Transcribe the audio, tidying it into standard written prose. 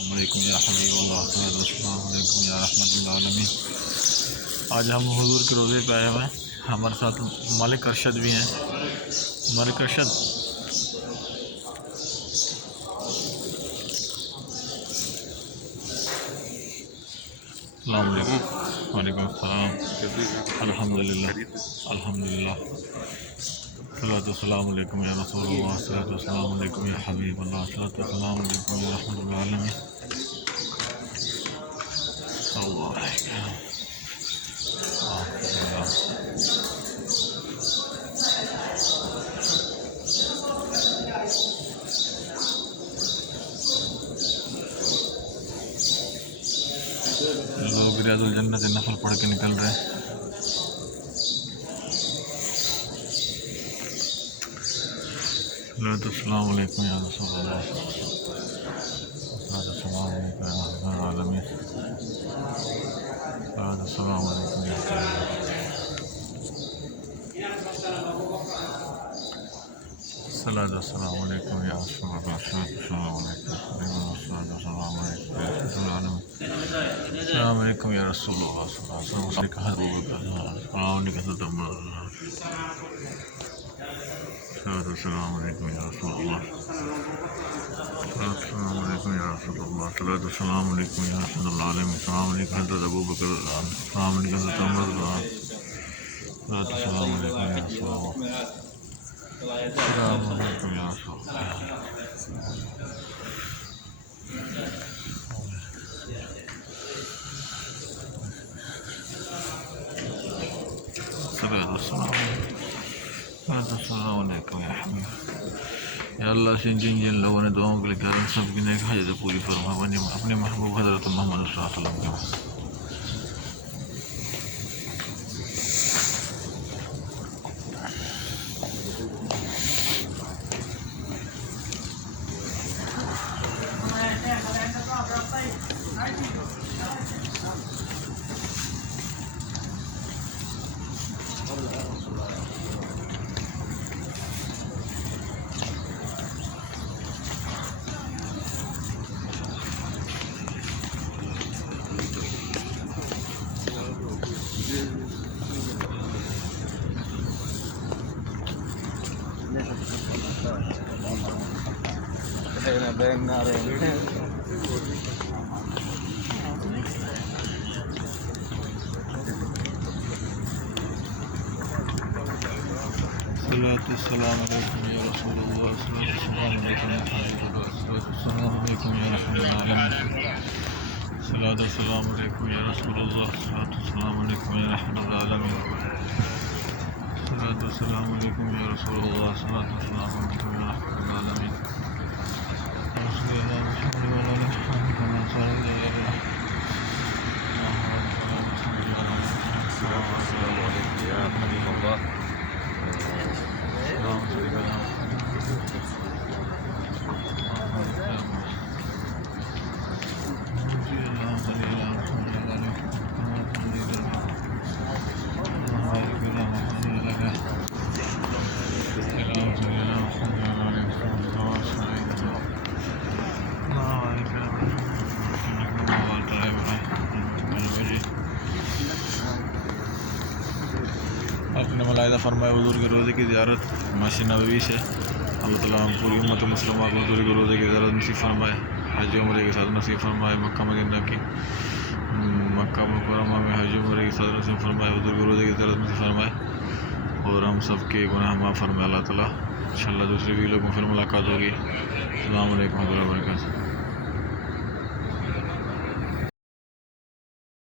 वालेकुम या हबीबल्लाह अस्सलामुअलैकुम या रहमतुल्लिल आलमीन। आज हम हुजूर के रोज़े पे आए हुए हैं। हमारे साथ मलिक अरशद भी हैं। मलिक अरशद, अस्सलाम वालेकुम। वालेकुम अस्सलाम। अल्हम्दुलिल्लाह अल्हम्दुलिल्लाह। सल्लल्लाहु अलैहि वसल्लम या रसूलुल्लाह, सल्लल्लाहु अलैहि या हबीबल्लाह, सल्लल्लाहु अलैहि या रहमतुल्लिल आलमीन। सल्लल्लाहु अलैहि लोग रियाजुल जन्नत नफल पढ़ के निकल रहे हैं। अस्सलाम वालेकुम या रसूलुल्लाह, अस्सलाम वालेकुम या रहमतुल्लिल आलमीन, अस्सलाम वालेकुम या अस्सलाम वालेकुम या रसूलुल्लाह, अस्सलाम वालेकुम या रसूलुल्लाह, अस्सलाम वालेकुम या रसूलुल्लाह, अस्सलाम वालेकुम या रसूलुल्लाह, अस्सलाम वालेकुम या रहमतुल्लिल आलमीन, अस्सलाम वालेकुम हज़रत अबू बकर, अस्सलाम वालेकुम हज़रत उमर, अस्सलाम वालेकुम या रसूलुल्लाह, अस्सलाम वालेकुम या रसूलुल्लाह। या अल्लाह से जिन जिन लोगों ने दुआओं के लिए कहा, सब की नेक हाजत पूरी फरमा, अपने महबूब हज़रत मोहम्मद सल्लल्लाहु अलैहि वसल्लम के। अस्सलाम वालेकुम या रसूलुल्लाह, अस्सलाम वालेकुम या हबीबल्लाह, अस्सलाम वालेकुम या रहमतुल्लिल आलमीन, अस्सलाम वालेकुम या रसूलुल्लाह, अस्सलाम वालेकुम या रहमतुल्लिल आलमीन, अस्सलाम वालेकुम या रसूलुल्लाह, अस्सलाम वालेकुम या रहमतुल्लिल आलमीन। अपने मलाइदा फरमाए हुजूर के रोज़े की ज़ियारत मस्जिद नबवी से अल्लाह ताला पूरी उम्मत मुसलमान को हुजूर के रोज़े की ज़ियारत नसीब फरमाए, हज उम्रे के साथ नसीब फरमाए, मक्का मदीना की मक्का मुकर्रमा में हज उम्रे के साथ नसीब फरमाए, हुजूर के रोज़े की ज़ियारत नसीब फरमाए और हम सब के गुनाह माफ़ फरमाए अल्लाह ताला। इंशाअल्लाह दूसरे भी लोगों में फिर मुलाकात होगी। अस्सलाम वालेकुम व रहमतुल्लाहि व बरकातुहू।